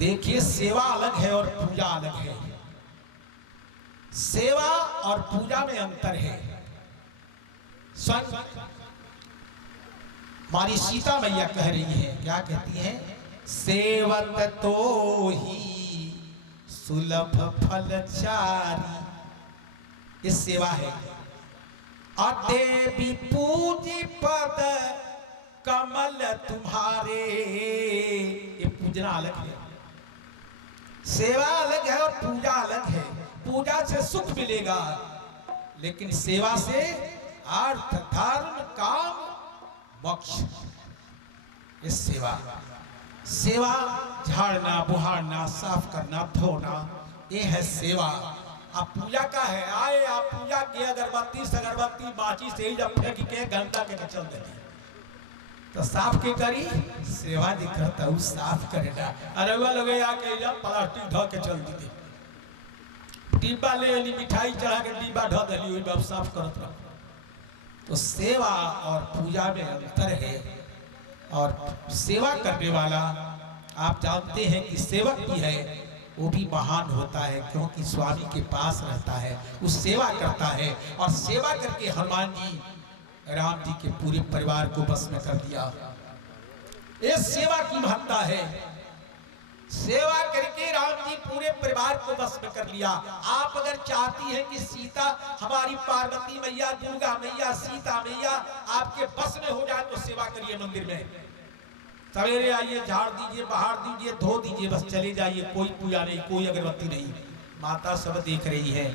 देखिए, सेवा अलग है और पूजा अलग है। सेवा और पूजा में अंतर है। स्वयं हमारी सीता मैया कह रही है, क्या कहती हैं? सेवत तो ही सुलभ फलचारी, ये सेवा है। और देवी पूजी पद कमल तुम्हारे, ये पूजना अलग है। सेवा अलग है और पूजा अलग है। पूजा से सुख मिलेगा, लेकिन सेवा से अर्थ, धर्म, काम, मोक्ष। ये सेवा, सेवा झाड़ना, बुहारना, साफ करना, धोना, ये है सेवा। आप पूजा का है, आए आप पूजा की अगरबत्ती सगरबत्ती बाची से ही जब फेंक के घंटा के चल देते, तो साफ के करी, सेवा जी करता हूँ साफ करेगा। अरे वह लगे आके प्लास्टिक ढो के चल दी, डिब्बा ले ली, मिठाई चढ़ा के डिब्बा ढो दिली, वही बाप साफ करत रहो। तो सेवा और पूजा में अंतर है। और सेवा करने वाला, आप जानते हैं कि सेवक भी है, वो भी महान होता है, क्योंकि स्वामी के पास रहता है, वो सेवा करता है। और सेवा करके हनुमान जी राम जी के पूरे परिवार को बस में कर दिया। ये सेवा की महत्ता है। सेवा करके राम जी पूरे परिवार को बस में कर लिया। आप अगर चाहती हैं कि सीता, हमारी पार्वती मैया, दुर्गा मैया, सीता मैया आपके बस में हो जाए, तो सेवा करिए मंदिर में। सवेरे आइए, झाड़ दीजिए, बहार दीजिए, धो दीजिए, बस चले जाइए, कोई पूजा नहीं, कोई अगरबत्ती नहीं। माता सब देख रही है,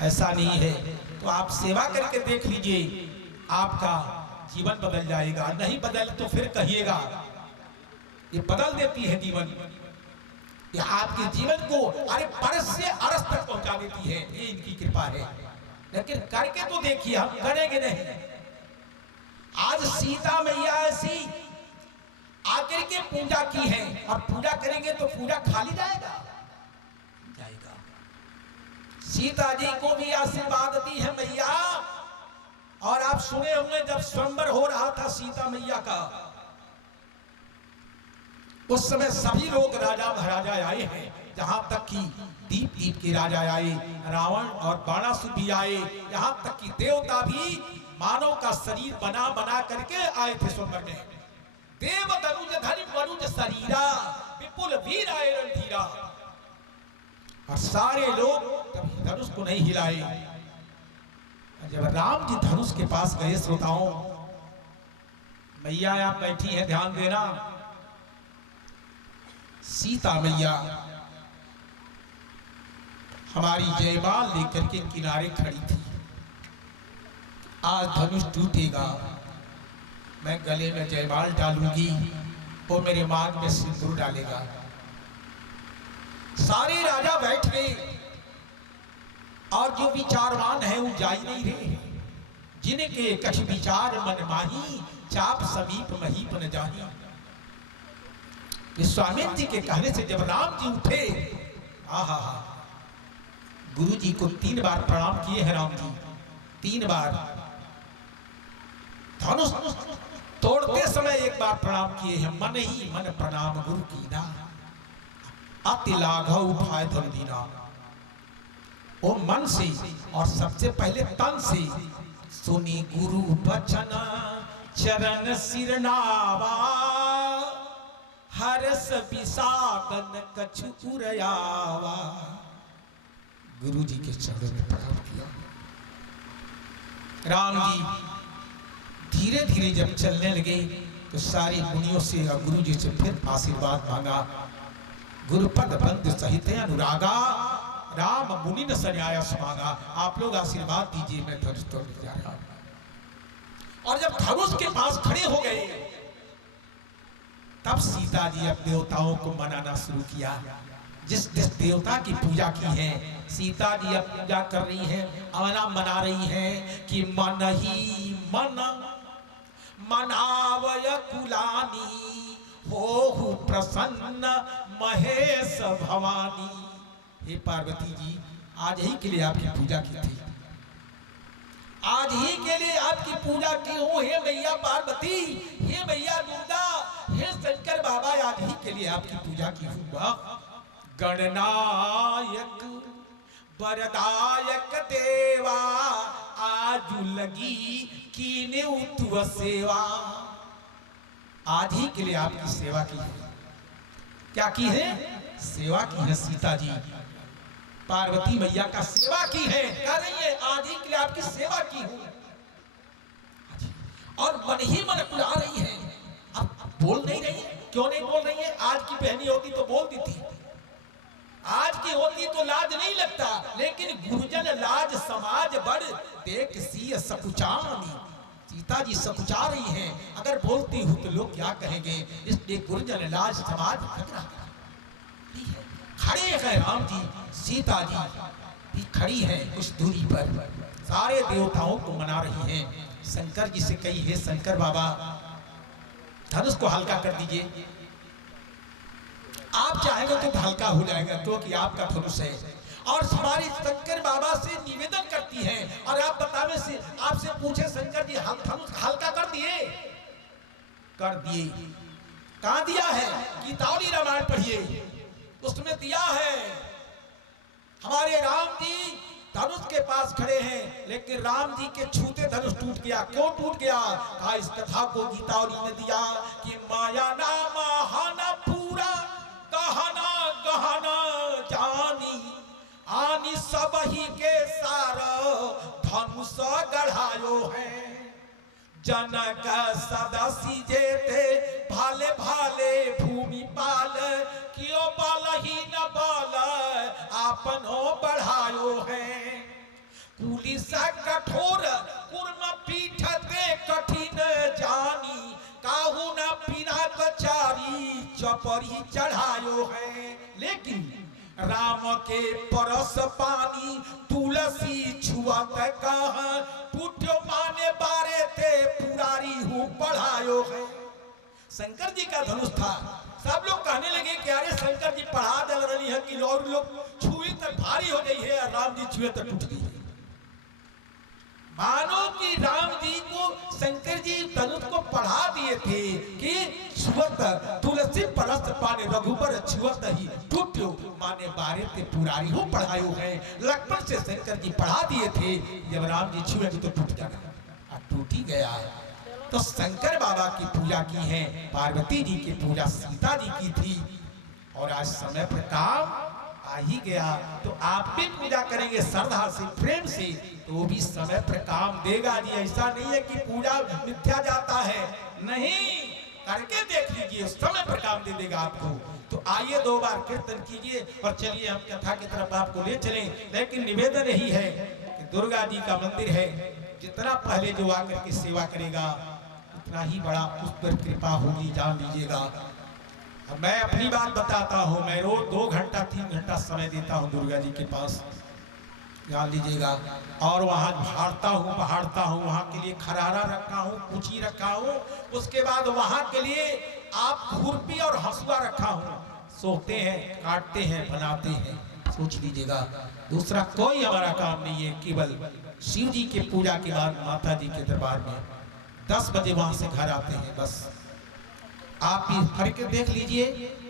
ऐसा नहीं है। तो आप सेवा करके देख लीजिए, आपका जीवन बदल जाएगा। नहीं बदल तो फिर कहिएगा। ये बदल देती है जीवन, ये आपके जीवन को अरे परस से अरस तक पहुंचा देती है, ये इनकी कृपा है। लेकिन करके तो देखिए, हम करेंगे नहीं। आज सीता मैया ऐसी आकर के पूजा की है, और पूजा करेंगे तो पूजा खाली जाएगा? सीता जी को भी आशीर्वाद दी है मैया। और आप सुने होंगे, जब स्वयंवर हो रहा था सीता मैया का, उस समय सभी लोग राजा महाराजा आए हैं, जहां तक कि दीप दीप के राजा आए, रावण और बाणासुर भी आए, यहां तक कि देवता भी मानव का शरीर बना बना करके आए थे स्वयंवर में। देव तनुज धरि मनुज शरीरा, विपुल वीर आए रणधीरा। और सारे लोग धनुष को नहीं हिलाए। जब राम जी धनुष के पास गए, श्रोताओं, मैया आप बैठी हैं, ध्यान देना। सीता मैया हमारी जयमाल लेकर के किनारे खड़ी थी। आज धनुष टूटेगा, मैं गले में जयमाल डालूंगी, वो मेरे मांग में सिंदूर डालेगा। सारे राजा बैठ गए, और जो विचारवान है वो जा ही नहीं रहे। जिनके कछ विचार मन माही, चाप समीप महीप न जाही। विश्वामित्र जी के कहने से जब राम जी उठे, आहा, गुरु जी को 3 बार प्रणाम किए हैं राम जी, 3 बार। धनुष तोड़ते समय 1 बार प्रणाम किए हैं, मन ही मन प्रणाम गुरु कीना, अति लाघव उठाए धन दीना। वो मन से और सबसे पहले तन से सुनी गुरु बचन चरण सिरनावा, हरस विषादन कछु उरयावा। गुरु जी के चरणों में प्रणाम किया। राम जी धीरे धीरे जब चलने लगे, तो सारी मुनियों से और गुरु जी से फिर आशीर्वाद मांगा। गुरुपद बंद सहित अनुरागा, राम मुनि न सन्यास मांगा। आप लोग आशीर्वाद दीजिए, मैं धनुष तोड़ने जा रहा हूं। और जब धनुष के पास खड़े हो गए, तब सीता जी अब देवताओं को मनाना शुरू किया। जिस जिस देवता की पूजा की है, सीता जी अब पूजा कर रही है, आना मना रही है कि मन ही मन मनावय कुलानी, हो प्रसन्न महेश भवानी। हे पार्वती जी, आज ही के लिए आपकी पूजा की थी, आज ही के लिए आपकी पूजा की हूँ। हे मैया पार्वती, हे मैया दुर्गा, हे शंकर बाबा आज ही के लिए आपकी पूजा की हुआ। गणनायक वरदायक देवा आजू लगी कीने उतुव सेवा। आज ही के लिए आपकी सेवा की है। क्या की है? सेवा की है। सीता जी पार्वती मैया का सेवा की है। कह रही है आज ही के लिए आपकी सेवा की हूं और मन ही मन बुला रही है। अब बोल नहीं रही है। क्यों नहीं बोल रही है? आज की बहनी होती तो बोलती थी, आज की होती तो लाज नहीं लगता, लेकिन गुरुजन लाज समाज बड़ देख सी सकुचानी। सीता जी सकुचा रही हैं, अगर बोलती हूं तो लोग क्या कहेंगे, इसलिए गुरुजन लाज समाज खड़े हैं। राम जी सीता जी भी खड़ी है कुछ दूरी पर, सारे देवताओं को मना रही हैं। शंकर जी से कही है शंकर बाबा धनुष को हल्का कर दीजिए। आप चाहेंगे तो हल्का हो जाएगा क्योंकि आपका धनुष है। और हमारी शंकर बाबा से निवेदन करती हैं और आप बतावे से आपसे पूछे शंकर जी धनुष हल्का कर दिए? कर दिए। कहां दिया है? गीतावली रामायण पढ़िए, उसमें दिया है। हमारे राम जी धनुष के पास खड़े हैं, लेकिन राम जी के छूते धनुष टूट गया। क्यों टूट गया? कहा इस कथा को गीतावली में दिया कि माया ना महाना पूरा गहना गहना जानी आनी सब ही के सारा धनुष गढ़ायो है। जनक सदसी जेते भाले भाले भूमि पाल कियो बाल ही न बाल आपनो बढ़ायो है। पुलिस कठोर कुर्म पीठते कठिन जानी काहू न पीना कचारी चपरी चढ़ायो है। लेकिन राम के परस पानी तुलसी छुअत कह पुट्यो माने बारे ते पुरारी हूँ पढ़ायो है। शंकर जी का धनुष था। सब लोग कहने लगे कि अरे शंकर जी पढ़ा दल रही है कि और लोग छुई तक भारी हो गई है और राम जी छुए तक टूट गई है। मानो कि राम जी को शंकर जी धनुष को पढ़ा दिए थे कि छुअत तुलसी परस पाने रघुबर छुअत ही टूट्यो माने बारे ते पुरारी हो पढ़ायो है। लक्ष्मण से शंकर जी पढ़ा दिए थे, जब राम जी छुएंगे तो टूट जाएगा। टूट ही गया है। तो शंकर बाबा की पूजा की है, पार्वती जी की पूजा सीता जी की थी और आज समय पर काम आ ही गया। तो आप भी पूजा करेंगे श्रद्धा से प्रेम से तो वो भी समय पर काम देगा जी। ऐसा नहीं है कि पूजा मिथ्या जाता है, नहीं, करके देख लीजिए समय पर काम दे देगा आपको। तो आइए 2 बार कीर्तन कीजिए और चलिए हम कथा की तरफ आपको ले चलें। लेकिन निवेदन यही है कि दुर्गा जी का मंदिर है, जितना पहले जो आकर के सेवा करेगा उतना ही बड़ा उस पर कृपा होगी, जान लीजिएगा। मैं अपनी बात बताता हूँ, मैं रोज 2 घंटा 3 घंटा समय देता हूँ दुर्गा जी के पास, जान लीजिएगा। और वहाँ झाड़ता हूँ पहाड़ता हूँ, वहाँ के लिए खरारा रखा हूँ, कुची रखा हूँ, उसके बाद वहाँ के लिए आप खुरपी और हंसुआ रखा हूँ। सोते हैं, काटते हैं, बनाते हैं, सोच लीजिएगा। दूसरा कोई हमारा काम नहीं है, केवल शिव जी के पूजा के बाद माता जी के दरबार में 10 बजे वहाँ से घर आते हैं। बस आप भी करके देख लीजिए,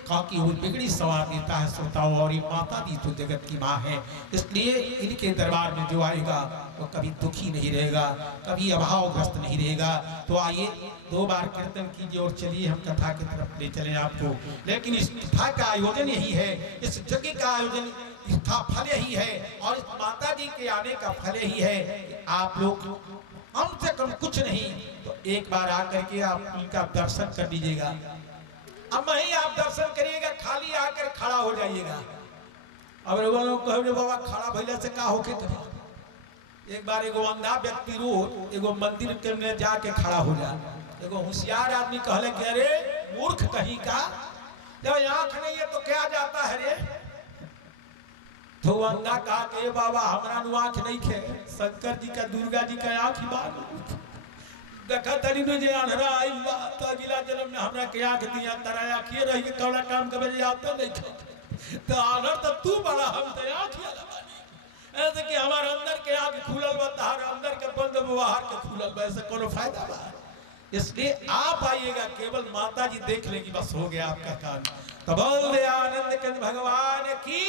क्योंकि वो बिगड़ी सवार देता है श्रोताओं, और ये माता दी तो जगत की माँ है, इसलिए इनके दरबार में जो आएगा वो कभी दुखी नहीं रहेगा, कभी अभावग्रस्त नहीं रहेगा। तो आइए 2 बार कीर्तन कीजिए और चलिए हम कथा की तरफ ले चलें आपको। लेकिन इस कथा का आयोजन यही है, इस यज्ञ का आयोजन इसका फल यही है और इस माता जी के आने का फल यही है कि आप लोग कम से कम कुछ नहीं तो एक बार आकर के आप उनका दर्शन कर लीजिएगा। अब वही आप दर्शन करिएगा, खाली आकर खड़ा हो जाइएगा। अब लोग कहे बाबा खड़ा भैया से का होके कभी। एक बार एगो अंधा व्यक्ति रोज एगो मंदिर के में जाके खड़ा हो जा। एगो होशियार आदमी कहले कि अरे मूर्ख कहीं का, जब आंख नहीं है तो क्या जाता है रे। तो अंधा कहा कि बाबा हमारा नु आंख नहीं खे, शंकर जी का दुर्गा जी का आंख ही बात देखा तरी में जे अंधरा आई बात अगला जन्म में हमरा के आंख दिया तराया किए रही के कौड़ा काम के बजे आता नहीं खे। तो आनर तो तू बड़ा हम तो आंख वाला बानी, ऐसे कि हमारे अंदर के आंख खुलल बा, तार अंदर के बंद बाहर के खुलल बा, ऐसे कोनो फायदा बा। इसलिए आप आइएगा, केवल माता जी देख लेंगी, बस हो गया आपका काम। तो बोल दे आनंद कंद भगवान की।